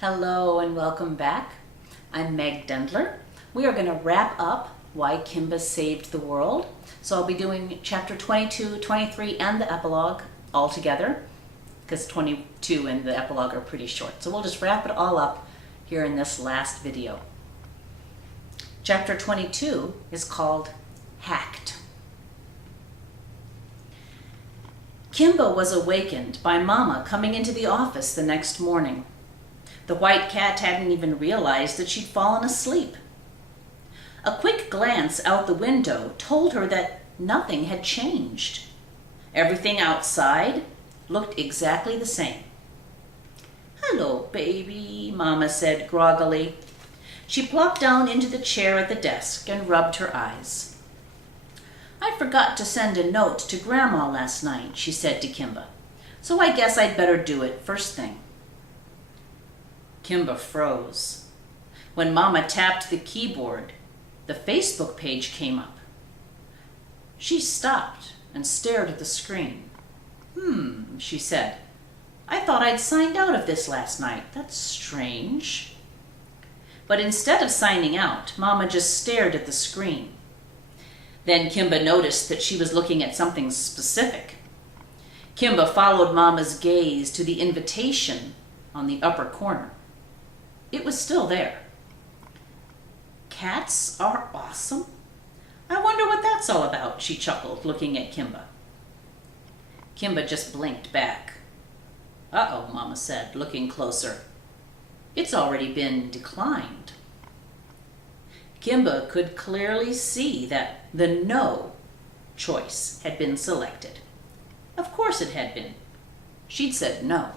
Hello and welcome back. I'm Meg Dendler. We are going to wrap up Why Kimba Saved the World. So I'll be doing chapter 22, 23, and the epilogue all together because 22 and the epilogue are pretty short. So we'll just wrap it all up here in this last video. Chapter 22 is called Hacked. Kimba was awakened by Mama coming into the office the next morning. The white cat hadn't even realized that she'd fallen asleep. A quick glance out the window told her that nothing had changed. Everything outside looked exactly the same. "Hello, baby," Mama said groggily. She plopped down into the chair at the desk and rubbed her eyes. "I forgot to send a note to Grandma last night," she said to Kimba, "so I guess I'd better do it first thing." Kimba froze. When Mama tapped the keyboard, the Facebook page came up. She stopped and stared at the screen. She said. "I thought I'd signed out of this last night. That's strange." But instead of signing out, Mama just stared at the screen. Then Kimba noticed that she was looking at something specific. Kimba followed Mama's gaze to the invitation on the upper corner. It was still there. "Cats are awesome. I wonder what that's all about," she chuckled, looking at Kimba. Kimba just blinked back. "Uh-oh," Mama said, looking closer. "It's already been declined." Kimba could clearly see that the no choice had been selected. Of course it had been. She'd said no.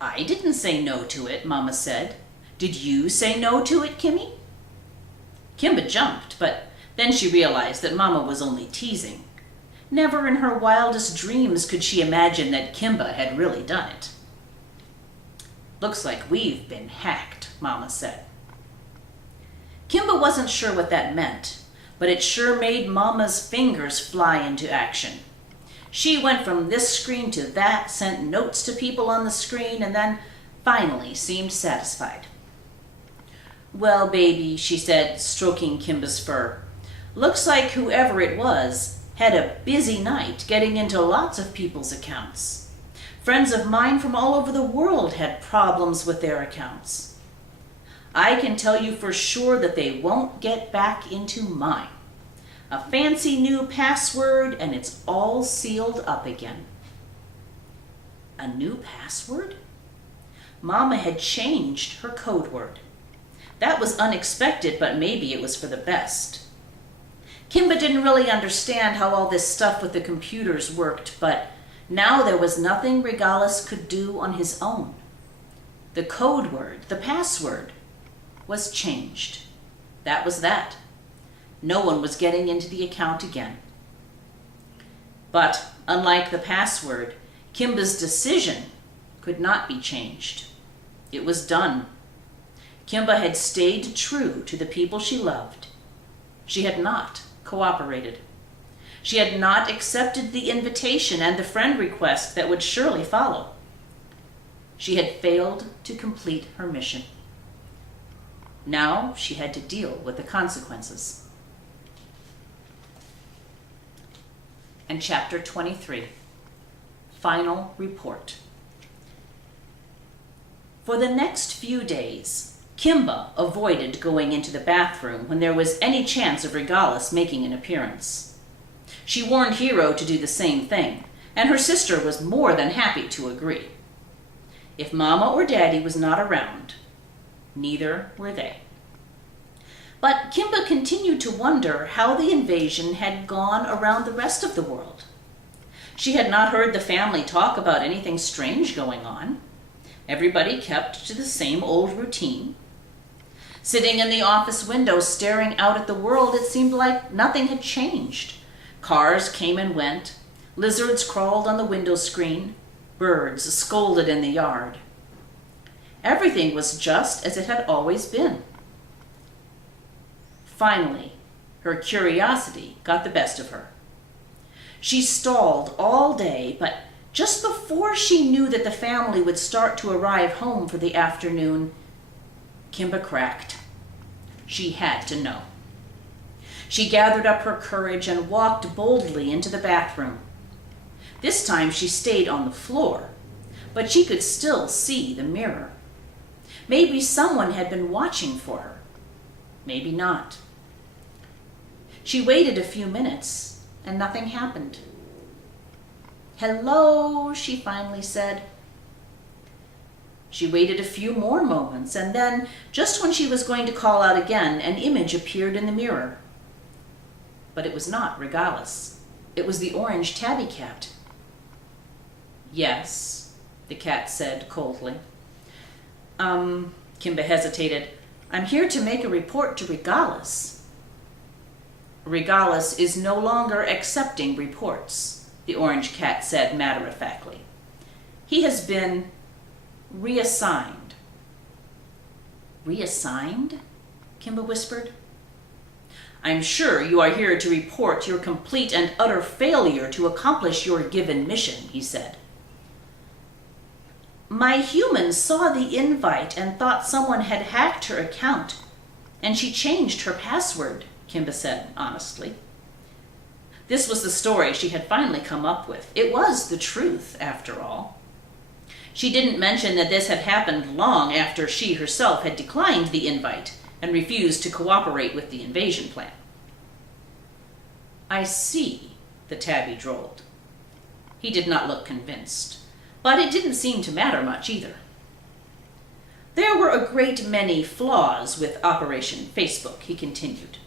"I didn't say no to it," Mama said. "Did you say no to it, Kimmy?" Kimba jumped, but then she realized that Mama was only teasing. Never in her wildest dreams could she imagine that Kimba had really done it. "Looks like we've been hacked," Mama said. Kimba wasn't sure what that meant, but it sure made Mama's fingers fly into action. She went from this screen to that, sent notes to people on the screen, and then finally seemed satisfied. "Well, baby," she said, stroking Kimba's fur, "looks like whoever it was had a busy night getting into lots of people's accounts. Friends of mine from all over the world had problems with their accounts. I can tell you for sure that they won't get back into mine. A fancy new password, and it's all sealed up again." A new password? Mama had changed her code word. That was unexpected, but maybe it was for the best. Kimba didn't really understand how all this stuff with the computers worked, but now there was nothing Regalis could do on his own. The code word, the password, was changed. That was that. No one was getting into the account again. But unlike the password, Kimba's decision could not be changed. It was done. Kimba had stayed true to the people she loved. She had not cooperated. She had not accepted the invitation and the friend request that would surely follow. She had failed to complete her mission. Now she had to deal with the consequences. And chapter 23, Final Report. For the next few days, Kimba avoided going into the bathroom when there was any chance of Regalis making an appearance. She warned Hero to do the same thing, and her sister was more than happy to agree. If Mama or Daddy was not around, neither were they. But Kimba continued to wonder how the invasion had gone around the rest of the world. She had not heard the family talk about anything strange going on. Everybody kept to the same old routine. Sitting in the office window staring out at the world, it seemed like nothing had changed. Cars came and went. Lizards crawled on the window screen. Birds scolded in the yard. Everything was just as it had always been. Finally, her curiosity got the best of her. She stalled all day, but Just before she knew that the family would start to arrive home for the afternoon, Kimba cracked. She had to know. She gathered up her courage and walked boldly into the bathroom. This time she stayed on the floor, but she could still see the mirror. Maybe someone had been watching for her. Maybe not. She waited a few minutes, and nothing happened. "Hello," she finally said. She waited a few more moments, and then, just when she was going to call out again, an image appeared in the mirror. But it was not Regalis. It was the orange tabby cat. "Yes," the cat said coldly. Kimba hesitated. "I'm here to make a report to Regalis." "Regalis is no longer accepting reports," the orange cat said matter-of-factly. "He has been reassigned." "Reassigned?" Kimba whispered. "I'm sure you are here to report your complete and utter failure to accomplish your given mission," he said. "My human saw the invite and thought someone had hacked her account, and she changed her password," Kimba said honestly. This was the story she had finally come up with. It was the truth, after all. She didn't mention that this had happened long after she herself had declined the invite and refused to cooperate with the invasion plan. "I see," the tabby drawled. He did not look convinced, but it didn't seem to matter much either. "There were a great many flaws with Operation Facebook," he continued.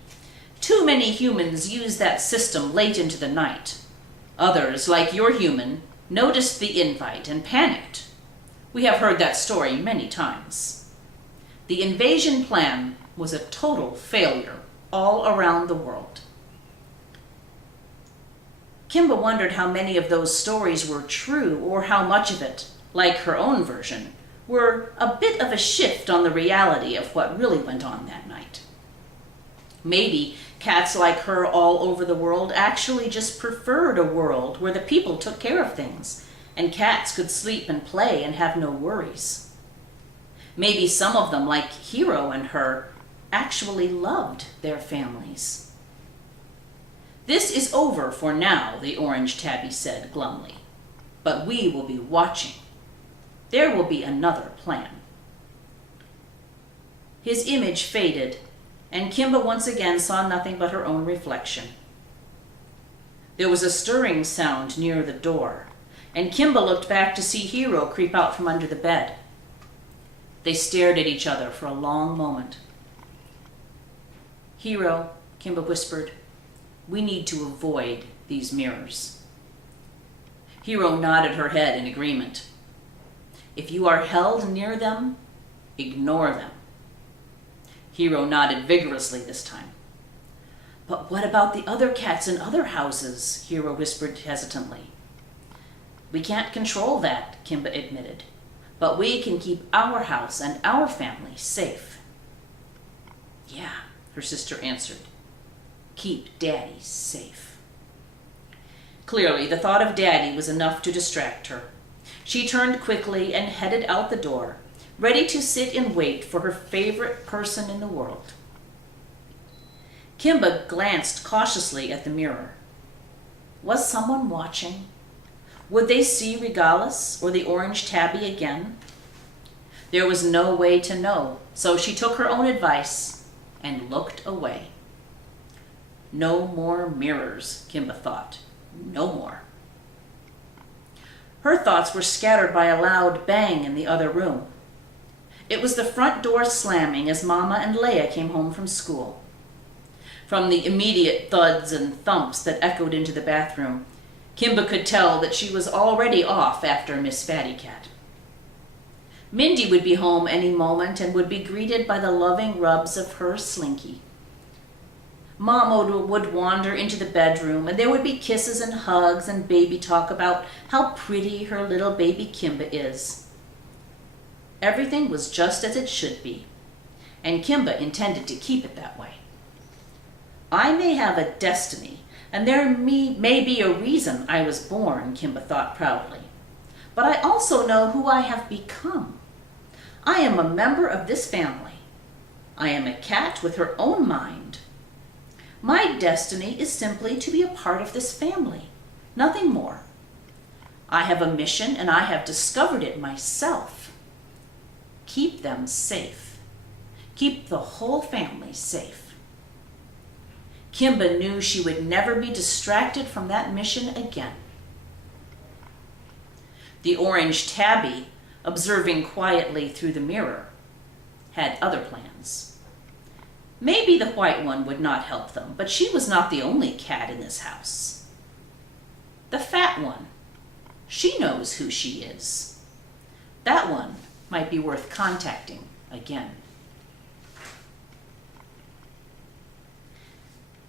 "Too many humans used that system late into the night. Others, like your human, noticed the invite and panicked. We have heard that story many times. The invasion plan was a total failure all around the world." Kimba wondered how many of those stories were true, or how much of it, like her own version, were a bit of a shift on the reality of what really went on that night. Maybe cats like her all over the world actually just preferred a world where the people took care of things, and cats could sleep and play and have no worries. Maybe some of them, like Hero and her, actually loved their families. "This is over for now," the orange tabby said glumly. "But we will be watching. There will be another plan." His image faded, and Kimba once again saw nothing but her own reflection. There was a stirring sound near the door, and Kimba looked back to see Hero creep out from under the bed. They stared at each other for a long moment. "Hero," Kimba whispered, "we need to avoid these mirrors." Hero nodded her head in agreement. "If you are held near them, ignore them." Hero nodded vigorously this time. "But what about the other cats in other houses?" Hero whispered hesitantly. "We can't control that," Kimba admitted, "but we can keep our house and our family safe." "Yeah," her sister answered. "Keep Daddy safe." Clearly, the thought of Daddy was enough to distract her. She turned quickly and headed out the door, ready to sit and wait for her favorite person in the world. Kimba glanced cautiously at the mirror. Was someone watching? Would they see Regalis or the orange tabby again? There was no way to know, so she took her own advice and looked away. No more mirrors, Kimba thought. No more. Her thoughts were scattered by a loud bang in the other room. It was the front door slamming as Mama and Leia came home from school. From the immediate thuds and thumps that echoed into the bathroom, Kimba could tell that she was already off after Miss Fatty Cat. Mindy would be home any moment and would be greeted by the loving rubs of her slinky. Mama would wander into the bedroom, and there would be kisses and hugs and baby talk about how pretty her little baby Kimba is. Everything was just as it should be, and Kimba intended to keep it that way. I may have a destiny, and there may be a reason I was born, Kimba thought proudly. but I also know who I have become. I am a member of this family. I am a cat with her own mind. My destiny is simply to be a part of this family, nothing more. I have a mission and I have discovered it myself. Keep them safe. Keep the whole family safe. Kimba knew she would never be distracted from that mission again. The orange tabby, observing quietly through the mirror, had other plans. Maybe the white one would not help them, but she was not the only cat in this house. The fat one, she knows who she is. That one might be worth contacting again.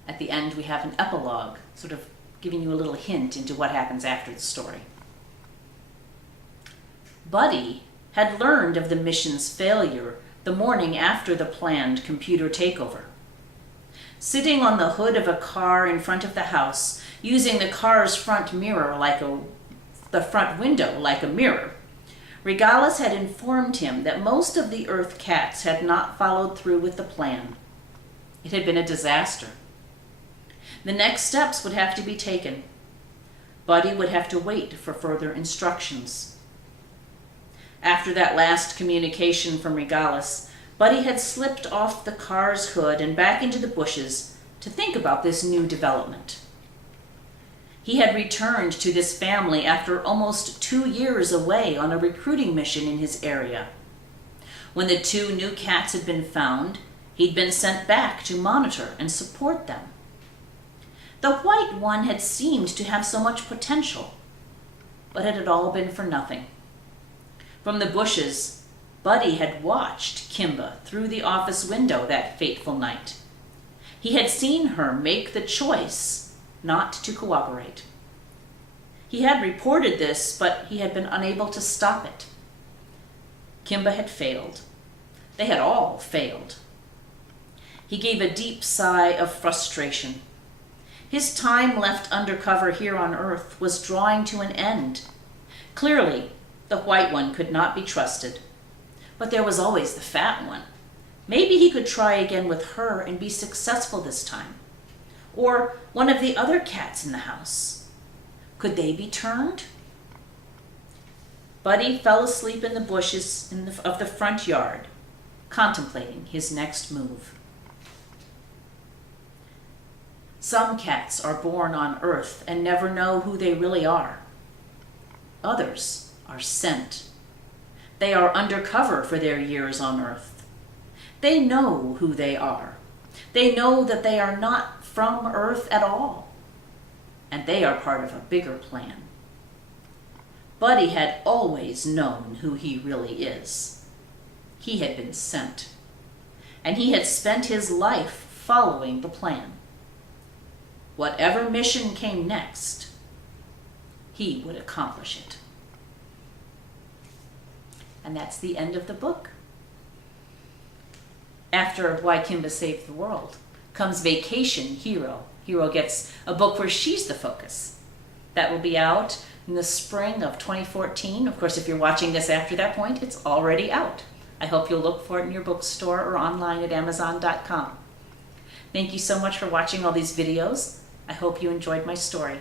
At the end, we have an epilogue, sort of giving you a little hint into what happens after the story. Buddy had learned of the mission's failure the morning after the planned computer takeover. Sitting on the hood of a car in front of the house, using the car's front mirror the front window like a mirror, Regalis had informed him that most of the Earth cats had not followed through with the plan. It had been a disaster. The next steps would have to be taken. Buddy would have to wait for further instructions. After that last communication from Regalis, Buddy had slipped off the car's hood and back into the bushes to think about this new development. He had returned to this family after almost 2 years away on a recruiting mission in his area. When the 2 new cats had been found, he'd been sent back to monitor and support them. The white one had seemed to have so much potential, but it had all been for nothing. From the bushes, Buddy had watched Kimba through the office window that fateful night. He had seen her make the choice not to cooperate. He had reported this, but he had been unable to stop it. Kimba had failed. They had all failed. He gave a deep sigh of frustration. His time left undercover here on Earth was drawing to an end. Clearly, the white one could not be trusted. But there was always the fat one. Maybe he could try again with her and be successful this time. Or one of the other cats in the house. Could they be turned? Buddy fell asleep in the bushes of the front yard, contemplating his next move. Some cats are born on Earth and never know who they really are. Others are sent. They are undercover for their years on Earth. They know who they are. They know that they are not from Earth at all. And they are part of a bigger plan. Buddy had always known who he really is. He had been sent. And he had spent his life following the plan. Whatever mission came next, he would accomplish it. And that's the end of the book. After Why Kimba Saved the World comes Vacation Hero. Hero gets a book where she's the focus. That will be out in the spring of 2014. Of course, if you're watching this after that point, it's already out. I hope you'll look for it in your bookstore or online at Amazon.com. Thank you so much for watching all these videos. I hope you enjoyed my story.